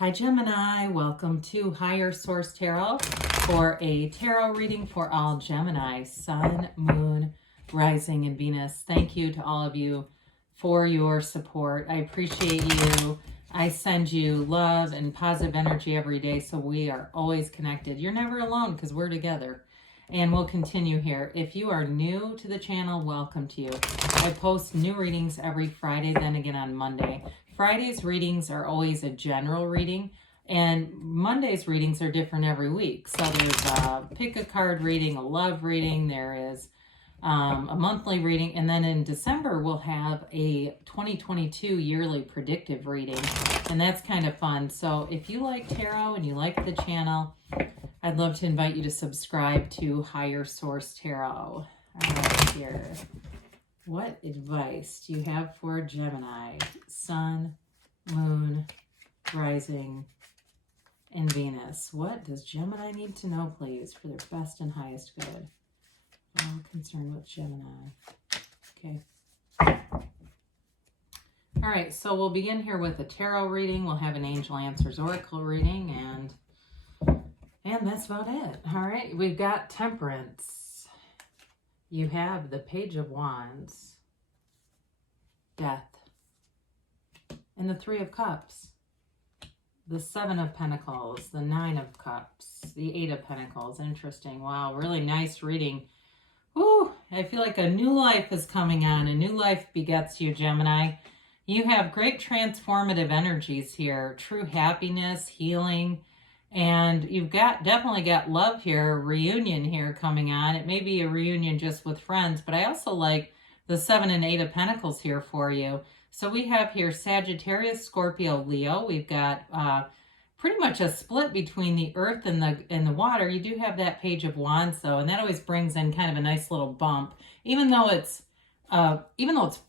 Hi Gemini, welcome to Higher Source Tarot for a tarot reading for all Gemini, Sun, Moon, Rising, and Venus. Thank you to all of you for your support. I appreciate you. I send you love and positive energy every day, so we are always connected. You're never alone because we're together. And we'll continue here. If you are new to the channel, welcome to you. I post new readings every Friday, then again on Monday. Friday's readings are always a general reading, and Monday's readings are different every week. So there's a pick a card reading, a love reading, there is a monthly reading, and then in December we'll have a 2022 yearly predictive reading, and that's kind of fun. So if you like tarot and you like the channel, I'd love to invite you to subscribe to Higher Source Tarot. All right, here. What advice do you have for Gemini, Sun, Moon, Rising, and Venus? What does Gemini need to know, please, for their best and highest good? All concerned with Gemini. Okay. All right, so we'll begin here with a tarot reading. We'll have an Angel Answers Oracle reading, and that's about it. All right, we've got Temperance. You have the Page of Wands, Death, and the Three of Cups, the Seven of Pentacles, the Nine of Cups, the Eight of Pentacles. Interesting. Wow, really nice reading. Woo, I feel like a new life is coming on. A new life begets you, Gemini. You have great transformative energies here, true happiness, healing, and you've definitely got love here, a reunion here coming on. It may be a reunion just with friends, but I also like the Seven and Eight of Pentacles here for you. So we have here Sagittarius, Scorpio, Leo. We've got pretty much a split between the earth and the water. You do have that Page of Wands though, and that always brings in kind of a nice little bump. Even though it's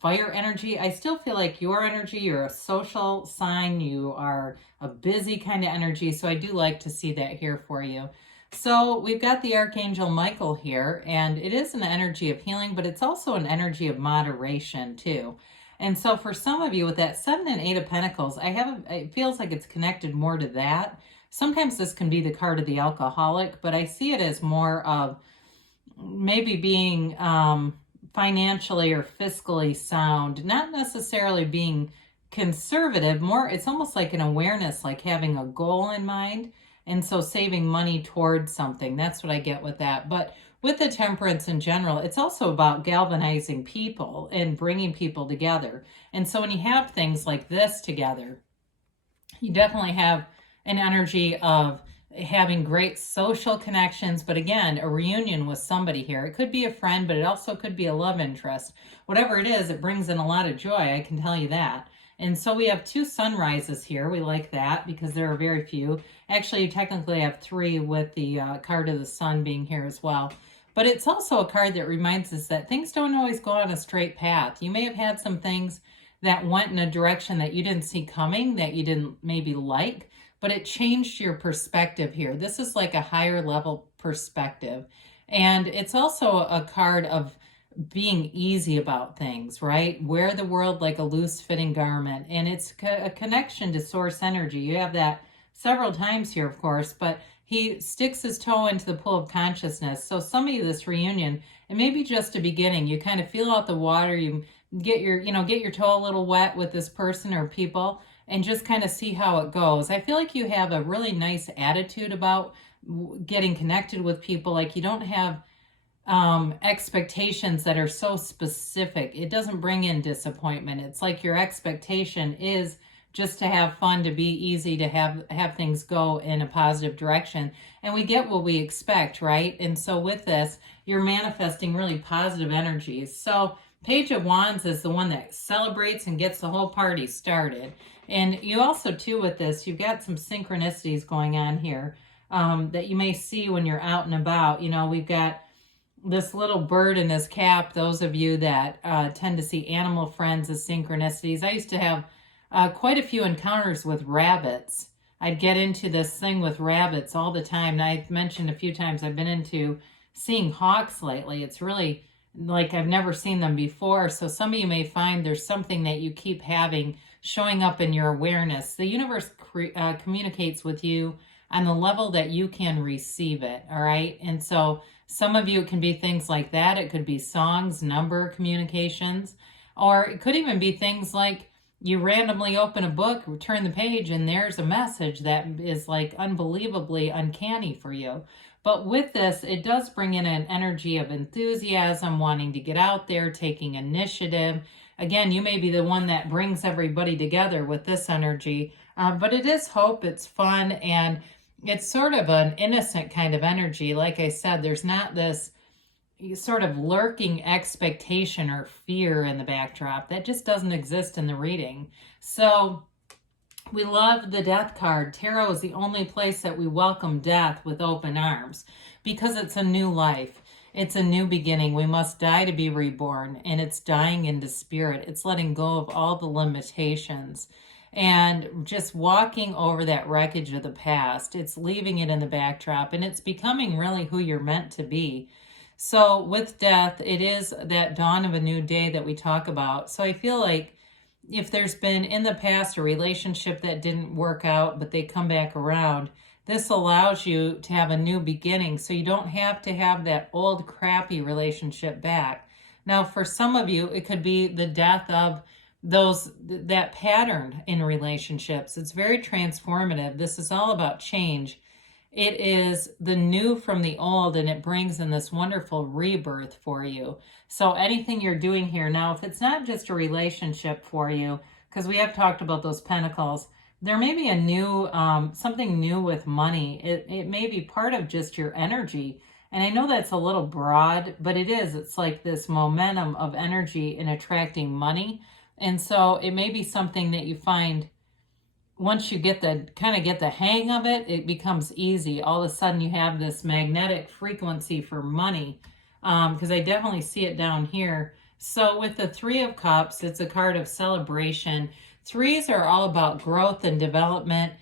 fire energy, I still feel like your energy, you're a social sign, you are a busy kind of energy, so I do like to see that here for you. So we've got the Archangel Michael here, and it is an energy of healing, but it's also an energy of moderation too. And so for some of you with that Seven and Eight of Pentacles, it feels like it's connected more to that. Sometimes this can be the card of the alcoholic, but I see it as more of maybe being financially or fiscally sound, not necessarily being conservative, more it's almost like an awareness, like having a goal in mind, and so saving money towards something. That's what I get with that. But with the Temperance in general, it's also about galvanizing people and bringing people together. And so when you have things like this together, you definitely have an energy of having great social connections, but again, a reunion with somebody here. It could be a friend, but it also could be a love interest. Whatever it is, it brings in a lot of joy, I can tell you that. And so we have two sunrises here. We like that because there are very few. Actually, you technically have three with the card of the sun being here as well. But it's also a card that reminds us that things don't always go on a straight path. You may have had some things that went in a direction that you didn't see coming, that you didn't maybe like, but it changed your perspective here. This is like a higher level perspective. And it's also a card of being easy about things, right? Wear the world like a loose fitting garment. And it's a connection to source energy. You have that several times here, of course, but he sticks his toe into the pool of consciousness. So some of you, this reunion, it may be just a beginning. You kind of feel out the water. You get your toe a little wet with this person or people, and just kind of see how it goes. I feel like you have a really nice attitude about getting connected with people. Like you don't have expectations that are so specific. It doesn't bring in disappointment. It's like your expectation is just to have fun, to be easy, to have things go in a positive direction. And we get what we expect, right? And so with this, you're manifesting really positive energies. So Page of Wands is the one that celebrates and gets the whole party started. And you also, too, with this, you've got some synchronicities going on here that you may see when you're out and about. You know, we've got this little bird in his cap. Those of you that tend to see animal friends as synchronicities. I used to have quite a few encounters with rabbits. I'd get into this thing with rabbits all the time. And I've mentioned a few times I've been into seeing hawks lately. It's really like I've never seen them before. So some of you may find there's something that you keep having showing up in your awareness. The universe communicates with you on the level that you can receive it, all right? And so some of you, it can be things like that. It could be songs, number communications, or it could even be things like you randomly open a book, turn the page, and there's a message that is like unbelievably uncanny for you. But with this, it does bring in an energy of enthusiasm, wanting to get out there, taking initiative. Again, you may be the one that brings everybody together with this energy, but it is hope, it's fun, and it's sort of an innocent kind of energy. Like I said, there's not this sort of lurking expectation or fear in the backdrop. That just doesn't exist in the reading. So we love the Death card. Tarot is the only place that we welcome death with open arms because it's a new life. It's a new beginning. We must die to be reborn, and it's dying into spirit. It's letting go of all the limitations and just walking over that wreckage of the past. It's leaving it in the backdrop, and it's becoming really who you're meant to be. So with death, it is that dawn of a new day that we talk about. So I feel like if there's been in the past a relationship that didn't work out, but they come back around, this allows you to have a new beginning. So you don't have to have that old crappy relationship back. Now, for some of you, it could be the death of that pattern in relationships. It's very transformative. This is all about change. It is the new from the old, and it brings in this wonderful rebirth for you. So anything you're doing here now, if it's not just a relationship for you, because we have talked about those pentacles, there may be a new, something new with money. It may be part of just your energy. And I know that's a little broad, but it is. It's like this momentum of energy in attracting money. And so it may be something that you find once you get the hang of it, it becomes easy. All of a sudden you have this magnetic frequency for money, because I definitely see it down here. So with the Three of Cups, it's a card of celebration. Threes are all about growth and development.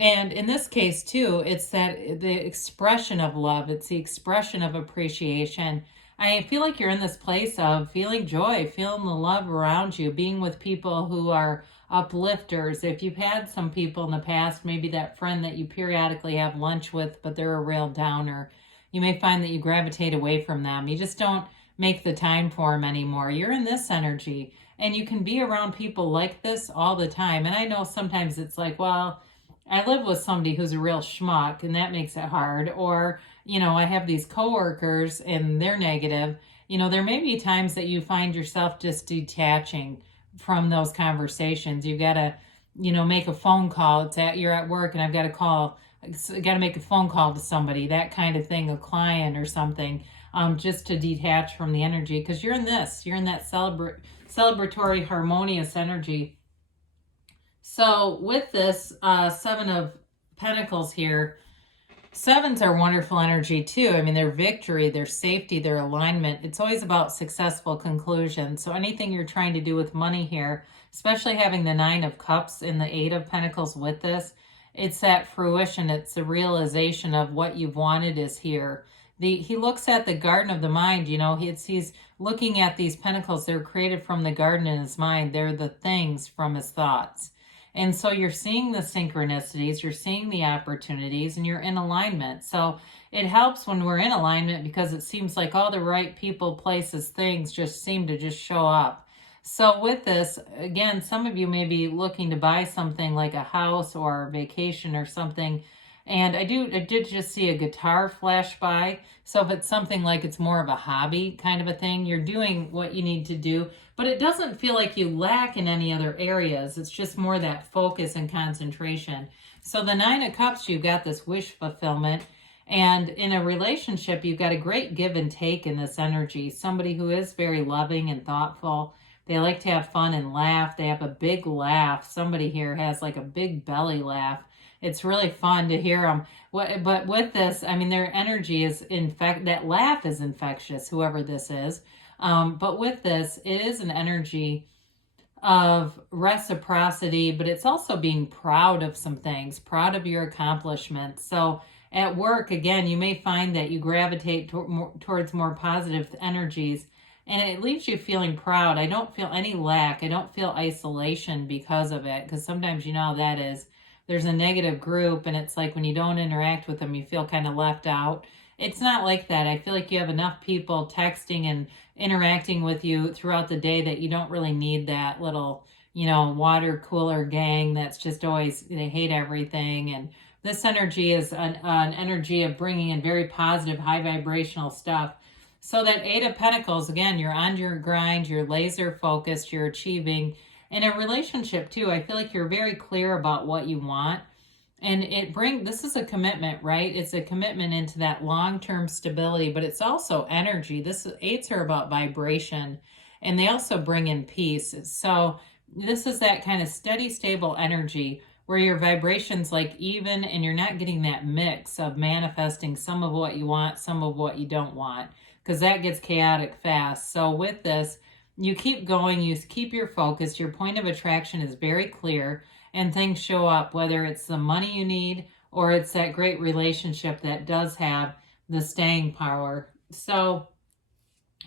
And in this case too, it's the expression of love. It's the expression of appreciation. I feel like you're in this place of feeling joy, feeling the love around you, being with people who are uplifters. If you've had some people in the past, maybe that friend that you periodically have lunch with, but they're a real downer, you may find that you gravitate away from them. You just don't make the time for them anymore. You're in this energy, and you can be around people like this all the time. And I know sometimes it's like, well, I live with somebody who's a real schmuck, and that makes it hard. Or, I have these coworkers and they're negative. There may be times that you find yourself just detaching from those conversations. You got to, make a phone call. You're at work and I've got to make a phone call to somebody, that kind of thing, a client or something, just to detach from the energy. Because you're in that celebratory, harmonious energy. So with this Seven of Pentacles here, sevens are wonderful energy too. I mean, their victory, their safety, their alignment. It's always about successful conclusions. So anything you're trying to do with money here, especially having the Nine of Cups and the Eight of Pentacles with this, it's that fruition. It's the realization of what you've wanted is here. He looks at the garden of the mind, he's looking at these pentacles. They're created from the garden in his mind. They're the things from his thoughts. And so you're seeing the synchronicities, you're seeing the opportunities, and you're in alignment. So it helps when we're in alignment because it seems like all the right people, places, things just seem to just show up. So with this, again, some of you may be looking to buy something like a house or a vacation or something. And I did just see a guitar flash by. So if it's something like it's more of a hobby kind of a thing, you're doing what you need to do. But it doesn't feel like you lack in any other areas. It's just more that focus and concentration. So the Nine of Cups, you've got this wish fulfillment. And in a relationship, you've got a great give and take in this energy. Somebody who is very loving and thoughtful. They like to have fun and laugh. They have a big laugh. Somebody here has like a big belly laugh. It's really fun to hear them. But with this, I mean, their energy is, that laugh is infectious, whoever this is. But with this, it is an energy of reciprocity, but it's also being proud of some things, proud of your accomplishments. So at work, again, you may find that you gravitate towards more positive energies. And it leaves you feeling proud. I don't feel any lack. I don't feel isolation because of it. Because sometimes, you know how that is. There's a negative group, and it's like when you don't interact with them, you feel kind of left out. It's not like that. I feel like you have enough people texting and interacting with you throughout the day that you don't really need that little, you know, water cooler gang that's just always, they hate everything. And this energy is an energy of bringing in very positive, high vibrational stuff. So that Eight of Pentacles, again, you're on your grind, you're laser focused, you're achieving. In a relationship too, I feel like you're very clear about what you want. And this is a commitment, right? It's a commitment into that long-term stability, but it's also energy. Eights are about vibration, and they also bring in peace. So this is that kind of steady, stable energy where your vibration's like even, and you're not getting that mix of manifesting some of what you want, some of what you don't want, because that gets chaotic fast. So with this, you keep going, you keep your focus, your point of attraction is very clear, and things show up, whether it's the money you need or it's that great relationship that does have the staying power. So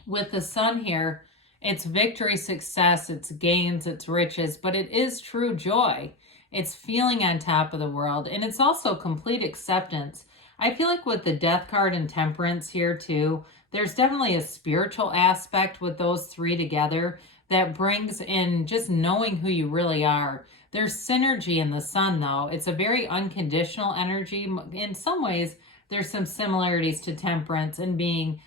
with the Sun here, it's victory, success, it's gains, it's riches, but it is true joy. It's feeling on top of the world, and it's also complete acceptance. I feel like with the Death card and Temperance here too, there's definitely a spiritual aspect with those three together that brings in just knowing who you really are. There's synergy in the Sun though. It's a very unconditional energy. In some ways, there's some similarities to Temperance and being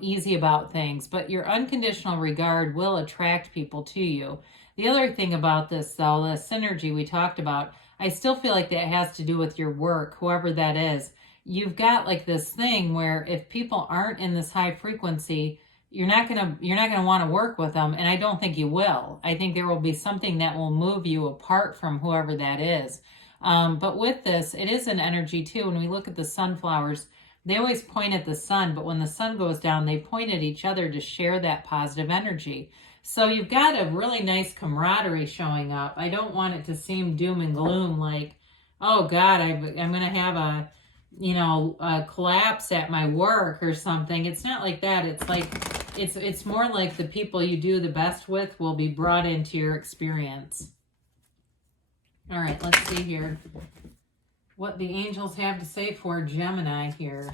easy about things, but your unconditional regard will attract people to you. The other thing about this though, the synergy we talked about, I still feel like that has to do with your work, whoever that is. You've got like this thing where if people aren't in this high frequency, you're not gonna want to work with them, and I don't think you will. I think there will be something that will move you apart from whoever that is. But with this, it is an energy too. When we look at the sunflowers, they always point at the sun, but when the sun goes down, they point at each other to share that positive energy. So you've got a really nice camaraderie showing up. I don't want it to seem doom and gloom like, oh God, I'm going to have a collapse at my work or something. It's not like that. It's like, it's more like the people you do the best with will be brought into your experience. All right, let's see here what the angels have to say for Gemini here.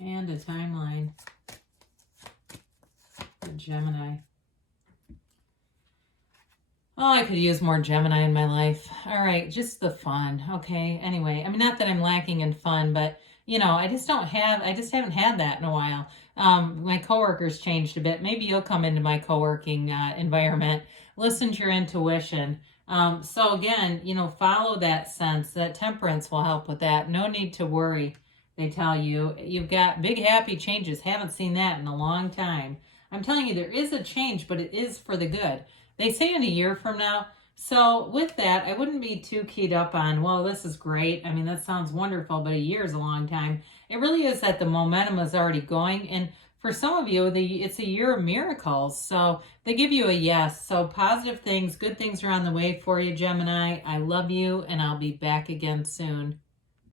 And a timeline for Gemini. Oh, I could use more Gemini in my life. All right, just the fun. Okay, anyway, I mean, not that I'm lacking in fun, but, you know, I just haven't had that in a while. My coworkers changed a bit. Maybe you'll come into my co-working environment. Listen to your intuition. So again, you know, follow that sense. That Temperance will help with that. No need to worry, they tell you. You've got big, happy changes. Haven't seen that in a long time. I'm telling you, there is a change, but it is for the good. They say in a year from now. So with that, I wouldn't be too keyed up on, well, this is great. I mean, that sounds wonderful, but a year is a long time. It really is that the momentum is already going. And for some of you, it's a year of miracles. So they give you a yes. So positive things, good things are on the way for you, Gemini. I love you, and I'll be back again soon.